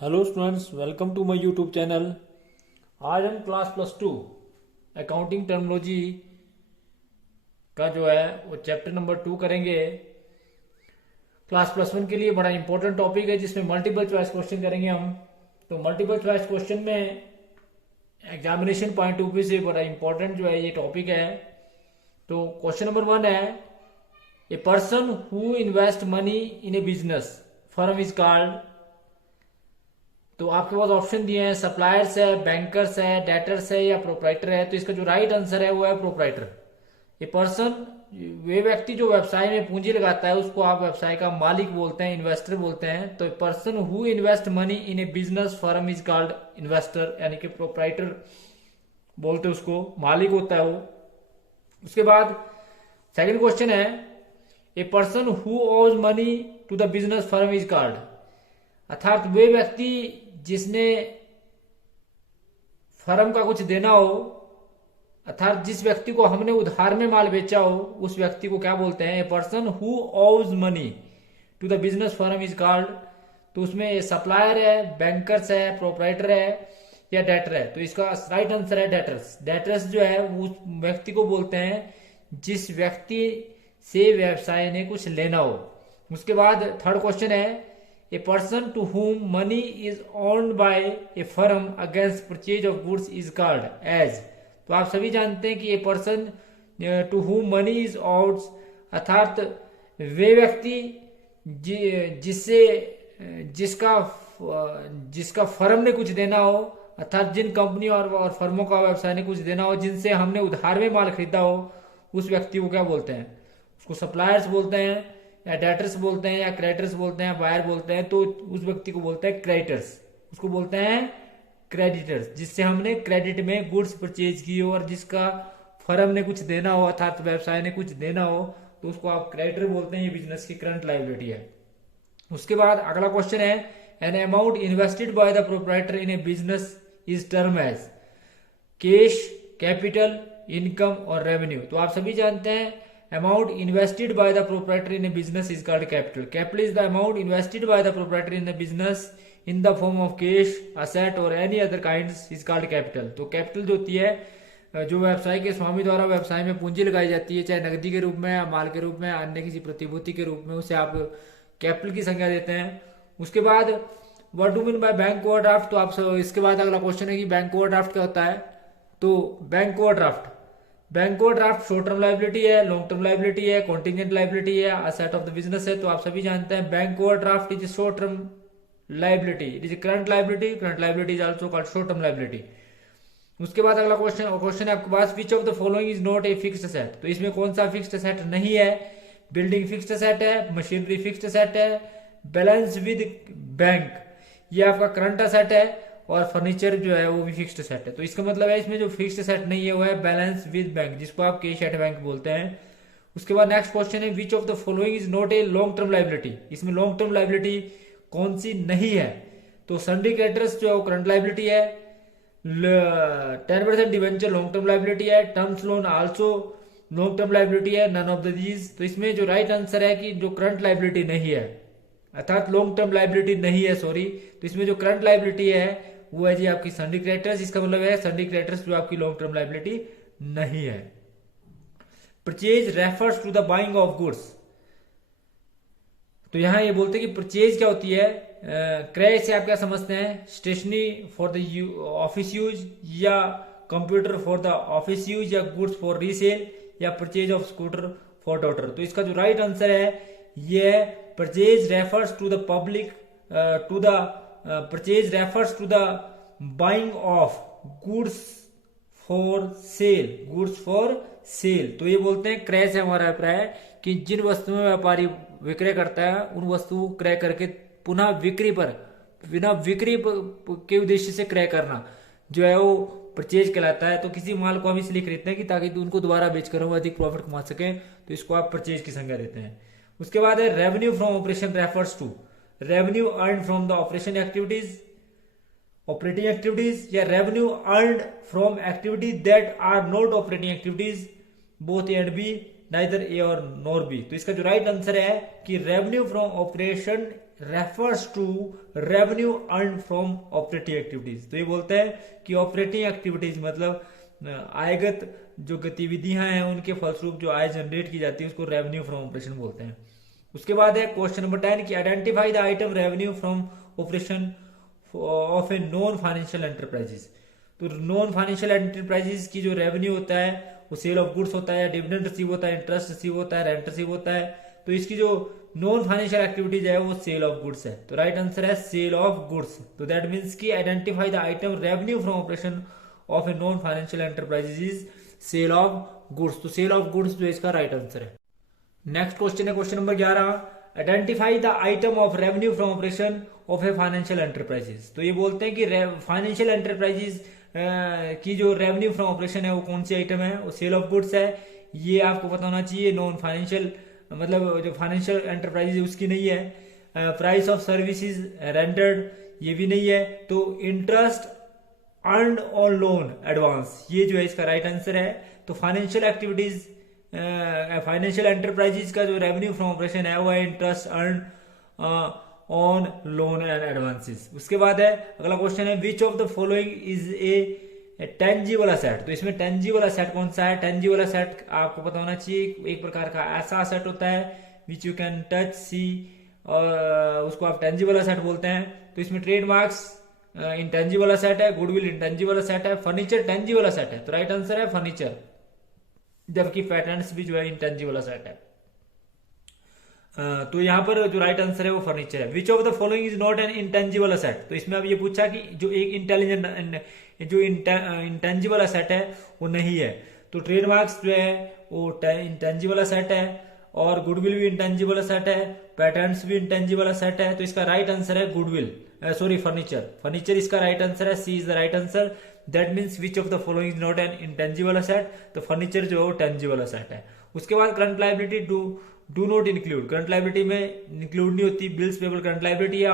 Hello students, welcome to my YouTube channel. आज हम class +2 accounting terminology का जो है वो चैप्टर नंबर 2 करेंगे। क्लास +1 के लिए बड़ा इंपॉर्टेंट टॉपिक है जिसमें मल्टीपल चॉइस क्वेश्चन करेंगे हम। तो मल्टीपल चॉइस क्वेश्चन में एग्जामिनेशन पॉइंट ऑफ व्यू से बड़ा इंपॉर्टेंट जो है ये टॉपिक है। तो क्वेश्चन नंबर 1 है, a person who invest money in a business firm is called. तो आपके पास ऑप्शन दिए हैं, सप्लायर्स है, बैंकर्स है, डेटर्स है या प्रोप्राइटर है। तो इसका जो राइट आंसर है वो है प्रोप्राइटर। ये पर्सन, वे व्यक्ति जो व्यवसाय में पूंजी लगाता है उसको आप व्यवसाय का मालिक बोलते हैं, इन्वेस्टर बोलते हैं। तो person who invest money in a business firm is called investor, यानी कि प्रोप्राइटर बोलते हैं उसको, मालिक होता है वो। उसके बाद सेकंड क्वेश्चन है, a person who owes money to the business firm is called. अर्थात वे व्यक्ति जिसने फर्म का कुछ देना हो, अर्थात जिस व्यक्ति को हमने उधार में माल बेचा हो उस व्यक्ति को क्या बोलते हैं? A person who owes money to the business firm is called. तो उसमें सप्लायर है, बैंकर्स है, प्रोप्राइटर है या डेटर है। तो इसका राइट आंसर है डेटर्स। डेटर्स जो है उस व्यक्ति को बोलते हैं जिस व्यक्ति से व्यवसाय ने कुछ लेना हो। उसके बाद थर्ड क्वेश्चन है, a person to whom money is owned by a firm against purchase of goods is called as। तो आप सभी जानते हैं कि a person to whom money is owed, अर्थात वे व्यक्ति जिससे जिसका फर्म ने कुछ देना हो, अर्थात जिन कंपनी और फर्मों का व्यवसाय ने कुछ देना हो, जिनसे हमने उधार में माल खरीदा हो, उस व्यक्ति को क्या बोलते हैं? उसको सप्लायर्स बोलते हैं या डेटर्स बोलते हैं या क्रेडिटर्स बोलते हैं, बायर बोलते हैं। तो उस व्यक्ति को बोलते हैं क्रेडिटर्स, उसको बोलते हैं क्रेडिटर्स, जिससे हमने क्रेडिट में गुड्स परचेज की हो और जिसका फर्म ने कुछ देना हो, अर्थात व्यवसाय ने कुछ देना हो, तो उसको आप क्रेडिटर बोलते हैं। ये बिजनेस की करंट लायबिलिटी है। उसके बाद अगला क्वेश्चन है, an amount invested by the proprietor in a business is term as cash, capital, income और रेवेन्यू। तो आप सभी जानते हैं amount invested by the proprietor in a business is called capital. Capital is the amount invested by the proprietor in a business in the form of cash, asset or any other kinds is called capital. तो capital जो होती है जो व्यवसाय के स्वामी द्वारा व्यवसाय में पूंजी लगाई जाती है, चाहे नकदी के रूप में या माल के रूप में, अन्य किसी प्रतिभूति के रूप में, उसे आप कैपिटल की संज्ञा देते हैं। उसके बाद what do mean by bank overdraft. तो आप इसके बाद अगला क्वेश्चन है कि बैंक ओवरड्राफ्ट क्या होता है। तो bank overdraft short term liability है, लॉन्ग टर्म लाइबिलिटी है, कॉन्टिजेंट लाइबिलिटी है, असेट ऑफ द बिजनेस है। तो आप सभी जानते हैं bank overdraft is short term liability, it is current liability is also called short term liability. उसके बाद अगला क्वेश्चन है आपके पास, which of the following is not a fixed asset. तो इसमें कौन सा फिक्स्ड असेट नहीं है? बिल्डिंग फिक्स्ड असेट है, मशीनरी फिक्स्ड असेट है, बैलेंस विद बैंक ये आपका करंट असेट है, और फर्नीचर जो है वो भी फिक्स्ड सेट है। तो इसका मतलब है इसमें जो फिक्स्ड सेट नहीं है वो है बैलेंस विद बैंक, जिसको आप कैश एट बैंक बोलते हैं। उसके बाद नेक्स्ट क्वेश्चन है, which of the following is not a long term liability. इसमें लॉन्ग टर्म लाइबिलिटी कौन सी नहीं है? तो सन्डी क्रेडिटर्स जो है वो करंट लाइबिलिटी है, 10% डिवेंचर लॉन्ग टर्म लाइबिलिटी है, terms loan also long term liability है, नन ऑफ द दीज। तो इसमें जो राइट आंसर है कि जो करंट लाइबिलिटी नहीं है, अर्थात लॉन्ग टर्म लाइबिलिटी नहीं है, सॉरी। तो इसमें जो करंट लाइबिलिटी है वो है जी आपकी सन्डी क्रेडिटर्स। इसका मतलब है सन्डी क्रेडिटर्स जो आपकी लॉन्ग टर्म लाइबिलिटी नहीं है। Purchase refers to the buying of goods. तो यहां ये बोलते हैं कि परचेज क्या होती है। क्रय से आप क्या समझते हैं? Stationery for the office use, या computer for the office use, या गुड्स फॉर रीसेल, या purchase of scooter for daughter. तो इसका जो राइट आंसर है ये है purchase refers to the public to the purchase refers to the buying of goods for sale. तो ये बोलते हैं क्रय से हमारा अभिप्राय है कि जिन वस्तुओं में व्यापारी विक्रय करता है उन वस्तुओं को क्रय करके पुनः बिना बिक्री के उद्देश्य से क्रय करना जो है वो परचेज कहलाता है। तो किसी माल को हम इसलिए खरीदते हैं कि ताकि उनको दोबारा बेचकर हम अधिक प्रॉफिट कमा सकें, तो इसको आप परचेज की संज्ञा देते हैं। उसके बाद है revenue from operation refers to revenue earned from the operating activities या revenue earned from activities that are not operating activities, both A and B, neither A or nor B। तो इसका जो राइट आंसर है कि revenue from operation refers to revenue earn from operating activities. तो ये बोलते हैं कि ऑपरेटिंग एक्टिविटीज मतलब आयगत जो गतिविधियां हैं उनके फलस्वरूप जो आय जनरेट की जाती है उसको रेवेन्यू फ्रॉम ऑपरेशन बोलते हैं। उसके बाद है क्वेश्चन नंबर 10 कि identify the item revenue from operation of a non financial enterprises. तो नॉन फाइनेंशियल एंटरप्राइजेस की जो रेवेन्यू होता है वो सेल ऑफ गुड्स होता है, डिविडेंड रिसीव होता है, इंटरेस्ट रिसीव होता है, रेंट रिसीव होता है। तो इसकी जो नॉन फाइनेंशियल एक्टिविटीज है वो सेल ऑफ गुड्स है। तो राइट आंसर है सेल ऑफ गुड्स। तो दैट मीन्स की identify the item revenue from operation of a non financial enterprises इज सेल ऑफ गुड्स। तो सेल ऑफ गुड्स जो इसका राइट आंसर है। नेक्स्ट क्वेश्चन है question number 11, identify the item of revenue from operation of a financial enterprises. तो ये बोलते हैं कि फाइनेंशियल एंटरप्राइजेस की जो रेवेन्यू फ्रॉम ऑपरेशन है वो कौन सी आइटम है, वो सेल ऑफ गुड्स है। ये आपको पता होना चाहिए। नॉन फाइनेंशियल मतलब जो फाइनेंशियल एंटरप्राइजेस है उसकी नहीं है। प्राइस ऑफ सर्विसेज रेंडर्ड ये भी नहीं है। तो interest earned on loan advance ये जो है इसका राइट आंसर है। तो फाइनेंशियल एक्टिविटीज फाइनेंशियल एंटरप्राइजेस का जो रेवेन्यू फ्रॉम ऑपरेशन है वो है interest earn on loan and advances. उसके बाद है अगला क्वेश्चन है which of the following is a tangible asset. तो इसमें टेंजिबल असेट कौन सा है? टेंजिबल असेट आपको पता होना चाहिए एक प्रकार का ऐसा असेट होता है विच यू कैन टच सी और उसको आप टेंजिबल असेट बोलते हैं। तो इसमें ट्रेडमार्क्स इंटेंजिबल असेट है, गुडविल इंटेंजिबल असेट है, फर्नीचर टेंजिबल असेट है। तो राइट आंसर है फर्नीचर, जबकि पैटेंट्स भी जो है इंटेंजिबल असेट है। तो यहाँ पर जो राइट आंसर है वो फर्नीचर है। Which of the following is not an intangible asset. तो इसमें अब ये पूछा कि जो एक इंटेलिजेंट जो इंटेंजिबल असेट है वो नहीं है। तो ट्रेडमार्क्स जो है वो इंटेंजिबल असेट है और गुडविल भी इंटेंजिबल असेट है, पैटेंट्स भी इंटेंजिबल असेट है। तो इसका राइट आंसर है गुडविल सॉरी फर्नीचर। फर्नीचर इसका राइट आंसर है, C is the right answer. That means which of the following is not an intangible asset. तो फर्नीचर जो है वो टेंजिबल असेट है। उसके बाद current liability do not include. Current liability में इंक्लूड नहीं होती। बिल्स पेबल करंट लायबिलिटी है,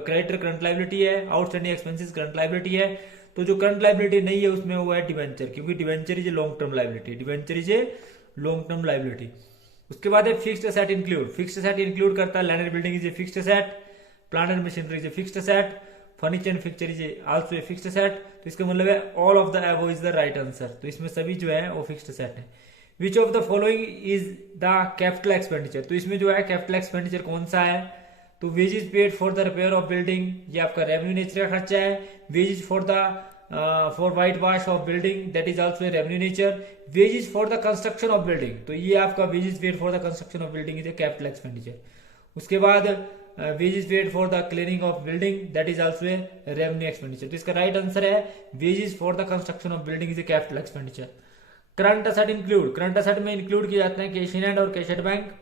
क्रेडिटर करंट लायबिलिटी है, आउटस्टैंडिंग एक्सपेंसेस करंट लायबिलिटी है। तो जो करंट लायबिलिटी नहीं है उसमें वो है डिवेंचर, क्योंकि debenture is a long term liability. Debenture is a long term liability. उसके बाद है fixed asset include. Fixed asset include करता है land and building is a fixed asset, plant and machinery is a fixed asset, furniture and fixture is also a fixed asset. तो इसका मतलब है all of the above is the right answer. तो इसमें सभी जो है वो फिक्स्ड असेट है। Which of the following is the capital expenditure. तो इसमें जो है कैपिटल एक्सपेंडिचर कौन सा है? तो wages paid for the repair of building ये आपका रेवेन्यू नेचर का खर्चा है। Wages for white wash off building that is also revenue nature. Wages for the construction of building तो ये आपका wages paid for the construction of building is a capital expenditure. उसके बाद wages paid for the cleaning of building that is also a revenue expenditure. तो इसका right answer है wages for the construction of building is a capital expenditure. Current asset include. Current asset में include किए जाते हैं cash in hand और cash at bank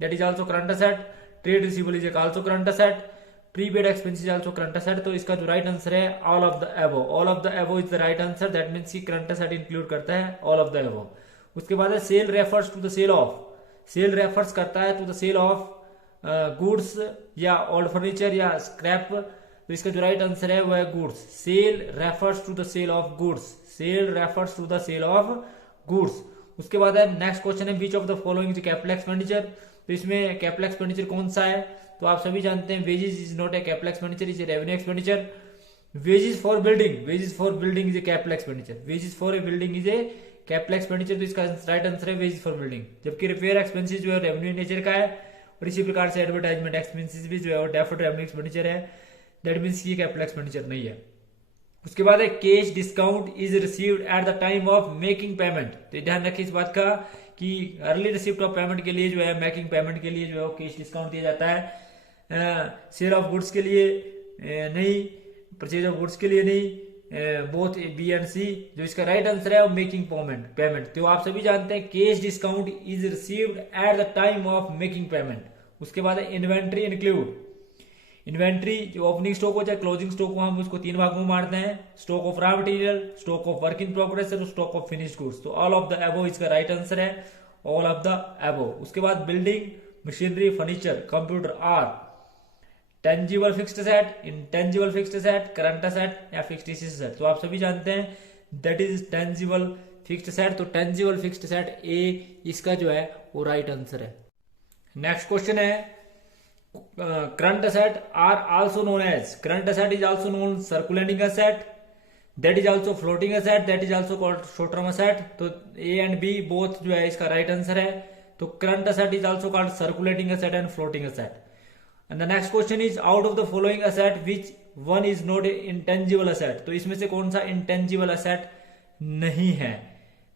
that is also current asset. Trade receivable is also current asset. Prepaid expenses also current asset. तो इसका जो right answer है all of the above. All of the above is the right answer. That means कि current asset include करता है all of the above. उसके बाद है sale refers to the sale of. Sale refers करता है to the sale of goods या old furniture या स्क्रैप। तो इसका जो राइट आंसर है वो है goods. Sale refers to the sale of goods. Sale refers to the sale of goods. उसके बाद है नेक्स्ट क्वेश्चन है which of the following capital expenditure. तो इसमें कैपिटल एक्सपेंडिचर कौन सा है? तो आप सभी जानते हैं wages is not A capital expenditure, is a revenue expenditure. Wages for building, wages for building is a capital expenditure. Wages for a building is a capital expenditure. तो इसका राइट आंसर है वेजेस फॉर बिल्डिंग। जबकि repair expenses जो है revenue nature का है और इसी प्रकार से एडवर्टाइजमेंट एक्सपेंसिस भी जो है डेफर्ड रेवेन्यू एक्सपेंडिचर है। दैट मींस ये कैपिटल एक्सपेंडिचर नहीं है। उसके बाद है cash discount is received at the time of making payment. तो ध्यान रखिए इस बात का कि अर्ली रिसिप्ट ऑफ पेमेंट के लिए जो है मेकिंग पेमेंट के लिए जो है कैश डिस्काउंट दिया जाता है। सेल ऑफ गुड्स के लिए नहीं, परचेज ऑफ गुड्स के लिए नहीं, बोथ बी एंड सी। जो इसका राइट आंसर है मेकिंग पेमेंट। तो आप सभी जानते हैं cash discount is received at the time of making payment. उसके बाद है इन्वेंट्री इंक्लूड। इन्वेंट्री जो ओपनिंग स्टॉक हो चाहे क्लोजिंग स्टॉक हो हम उसको तीन भागों में बांटते हैं। Stock of raw material, stock of work in progress और स्टॉक ऑफ फिनिश्ड गुड्स। तो ऑल ऑफ द अबव इसका राइट आंसर है ऑल ऑफ द अबव। उसके बाद building, machinery, furniture, computer are tangible fixed asset, intangible fixed asset, current asset या fixed asset. तो आप सभी जानते हैं that is tangible fixed asset. तो टेंजिबल फिक्स्ड असेट ए इसका जो है वो राइट आंसर है। नेक्स्ट क्वेश्चन है current asset are also known as, current asset is also known circulating asset, that is also floating asset, that is also called short term asset. तो A and B both जो है इसका right answer है. तो current asset is also called circulating asset and floating asset. And the next question is, out of the following asset which one is not a intangible asset? तो इसमें से कौन सा intangible asset नहीं है?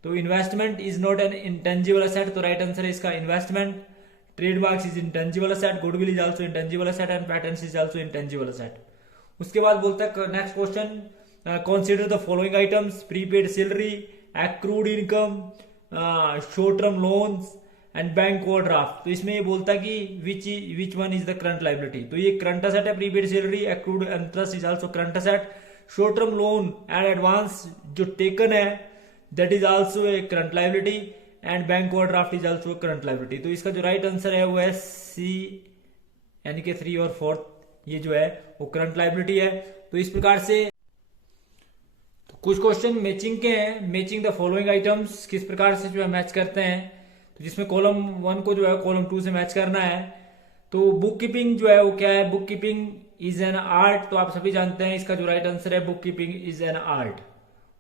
तो investment is not an intangible asset, तो right answer है इसका investment. Trademarks is intangible asset, goodwill is also intangible asset and patents is also intangible asset. उसके बाद बोलता है next question, consider the following items, prepaid salary, accrued income, short term loans and bank overdraft. तो इसमें ये बोलता है कि which one is the current liability. तो ये करंट असेट है, prepaid salary, accrued interest is also current asset, short term loan and advance जो टेकन है that is also a current liability and bank overdraft is also current liability. तो इसका जो right answer है वो है सी, यानी कि 3 और 4 ये जो है वो करंट लाइबिलिटी है. तो इस प्रकार से तो कुछ क्वेश्चन मैचिंग के हैं. मैचिंग द फॉलोइंग आइटम्स, किस प्रकार से जो है मैच करते हैं. तो जिसमें कॉलम 1 को जो है कॉलम 2 से मैच करना है. तो बुक कीपिंग जो है वो क्या है, book keeping is an art. तो आप सभी जानते हैं इसका जो राइट आंसर है book keeping is an art.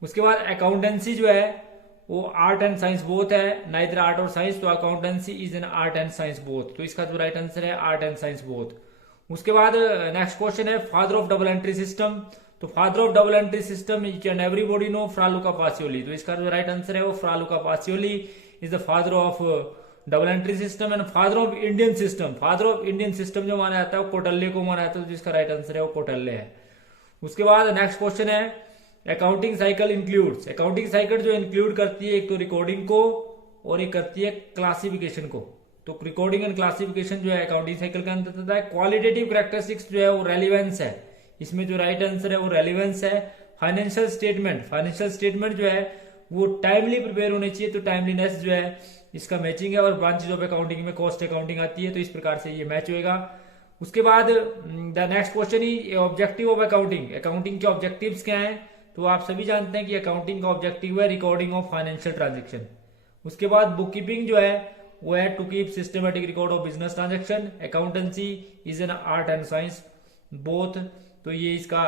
उसके बाद अकाउंटेंसी जो है वो आर्ट एंड साइंस बोथ है, नाइदर आर्ट और साइंस. तो accountancy is an art and science both. तो इसका जो राइट आंसर है आर्ट एंड साइंस बोथ. उसके बाद नेक्स्ट क्वेश्चन है father of double entry system. तो father of double entry system each and everybody know, Fra Luca Pacioli. तो इसका जो राइट आंसर है वो Fra Luca Pacioli is the father of double entry system and father of Indian system. Father of Indian system जो माना जाता है वो कोटल्ले को माना जाता है. तो जिसका राइट आंसर है वो कोटल्ले है. उसके बाद नेक्स्ट क्वेश्चन है accounting cycle includes. Accounting cycle जो इंक्लूड करती है एक तो रिकॉर्डिंग को और एक करती है क्लासिफिकेशन को. तो रिकॉर्डिंग एंड क्लासिफिकेशन जो है अकाउंटिंग साइकिल का अंतर्गत आता है. क्वालिटेटिव कैरेक्टरिस्टिक्स जो है वो रेलिवेंस है. इसमें जो राइट आंसर है वो रेलिवेंस है. फाइनेंशियल स्टेटमेंट, फाइनेंशियल स्टेटमेंट जो है वो टाइमली प्रिपेयर होने चाहिए. तो टाइमलीनेस जो है इसका मैचिंग है. और ब्रांचेज ऑफ अकाउंटिंग में कॉस्ट अकाउंटिंग आती है. तो इस प्रकार से ये मैच होएगा. उसके बाद the next question he objective of accounting. Accounting के ऑब्जेक्टिव्स क्या हैं. तो आप सभी जानते हैं कि अकाउंटिंग का ऑब्जेक्टिव है रिकॉर्डिंग ऑफ फाइनेंशियल ट्रांजेक्शन. उसके बाद बुक कीपिंग जो है वो है to keep systematic record of business transaction. Accountancy is an art and science both. तो ये इसका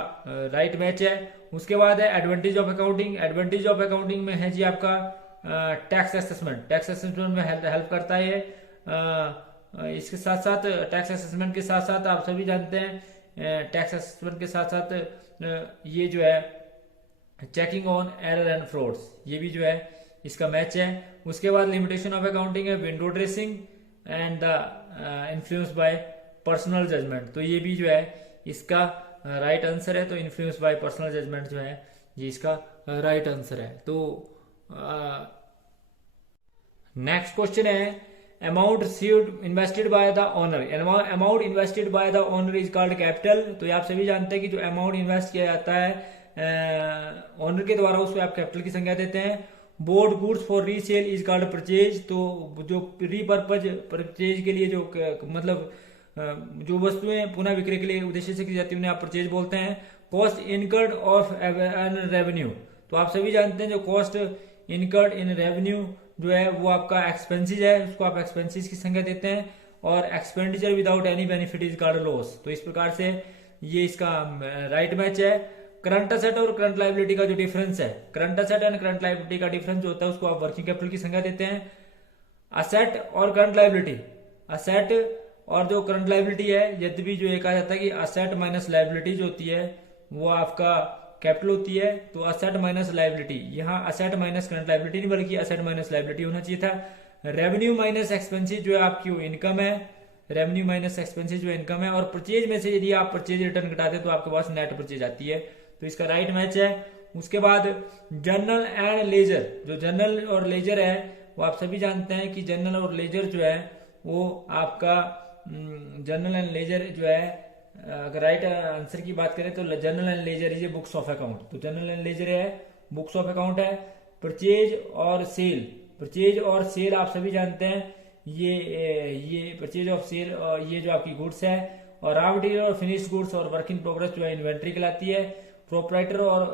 राइट मैच है. उसके बाद है advantage of accounting. Advantage of accounting में है जी आपका टैक्स असेसमेंट. टैक्स असेसमेंट में हेल्प करता है. इसके साथ साथ टैक्स असेसमेंट के साथ साथ आप सभी जानते हैं टैक्स असेसमेंट के साथ साथ ये जो है checking on error and frauds, ये भी जो है इसका मैच है. उसके बाद लिमिटेशन ऑफ अकाउंटिंग है window dressing and the influence by personal judgement. तो ये भी जो है इसका राइट आंसर है. तो इन्फ्लुएंस बाय पर्सनल जजमेंट जो है ये इसका राइट आंसर है. तो नेक्स्ट क्वेश्चन है amount received invested by the owner. Amount invested by the owner is called capital. तो ये आप सभी जानते हैं कि जो अमाउंट इन्वेस्ट किया जाता है ओनर के द्वारा उसको आप कैपिटल की संज्ञा देते हैं. Board goods for resale is called purchase. तो जो रीपर्पज परचेज के लिए जो मतलब जो वस्तुएं पुनः विक्रय के लिए उद्देश्य से की जाती है उन्हें आप परचेज बोलते हैं. Cost incurred of revenue. तो आप सभी जानते हैं जो कॉस्ट इनकर्ड इन रेवेन्यू जो है वो आपका एक्सपेंसिस है, उसको आप एक्सपेंसिस की संज्ञा देते हैं. और expenditure without any benefit is called loss. तो इस प्रकार से ये इसका राइट मैच है. करंट असेट और करंट लाइबिलिटी का जो डिफरेंस है, current asset and current liability का डिफरेंस जो होता है उसको आप वर्किंग कैपिटल की संज्ञा देते हैं. असेट और करंट लाइबिलिटी, असेट और जो करंट लाइबिलिटी है यद्यपि जो ये कहा जाता है कि असेट माइनस लाइबिलिटी जो होती है वो आपका कैपिटल होती है. तो असेट माइनस लाइबिलिटी, यहाँ असेट माइनस करंट लाइबिलिटी नहीं बल्कि असेट माइनस लाइबिलिटी होना चाहिए था. रेवेन्यू माइनस एक्सपेंसिस जो है आपकी वो इनकम है. रेवेन्यू माइनस एक्सपेंसिस जो इनकम है. और परचेज में से यदि आप परचेज रिटर्न घटाते हैं तो आपके पास नेट परचेज आती है. तो इसका राइट मैच है. उसके बाद जर्नल एंड लेजर. जो जर्नल और लेजर है वो आप सभी जानते हैं कि जर्नल और लेजर जो है वो आपका जर्नल एंड लेजर जो है अगर राइट आंसर की बात करें तो journal and ledger is books of account. तो जर्नल एंड लेजर है बुक्स ऑफ अकाउंट है. परचेज और सेल, परचेज और सेल आप सभी जानते हैं ये परचेज ऑफ सेल और ये जो आपकी गुड्स है. और रॉ मटेरियल और फिनिश्ड गुड्स और वर्क इन प्रोग्रेस जो है इन्वेंट्री कहलाती है. प्रोपराइटर और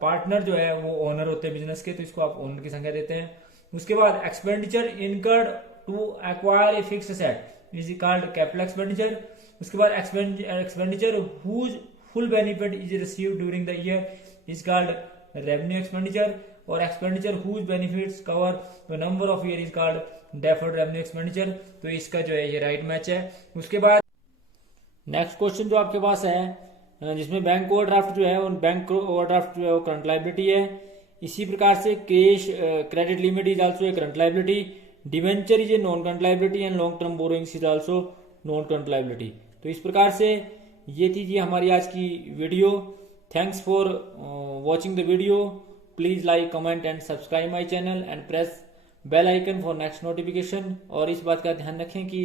पार्टनर जो है वो ओनर होते हैं बिजनेस के. तो इसको आप ओनर की संख्या देते हैं. उसके बाद expenditure incurred to acquire a fixed asset is called capital expenditure. उसके बाद expenditure whose full benefit is received during the year is called revenue expenditure, और expenditure whose benefits cover the number of year is called deferred revenue expenditure. तो इसका जो है ये right match है। उसके बाद नेक्स्ट क्वेश्चन जो आपके पास है जिसमें बैंक ओवरड्राफ्ट जो है, बैंक ओवरड्राफ्ट जो है वो करंट लायबिलिटी है। इसी प्रकार से cash credit limit is also a current liability, debenture is a non current liability and long term borrowings is also known current liability. तो इस प्रकार से ये थी जी हमारी आज की video. Thanks for watching the video. Please like, comment and subscribe my channel and press bell icon for next notification. और इस बात का ध्यान रखें कि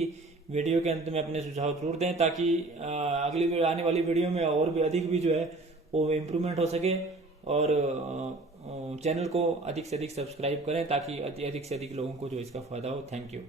वीडियो के अंत में अपने सुझाव जरूर दें ताकि अगली आने वाली वीडियो में और भी अधिक भी जो है वो इम्प्रूवमेंट हो सके, और चैनल को अधिक से अधिक सब्सक्राइब करें ताकि अधिक से अधिक लोगों को जो इसका फायदा हो। Thank you.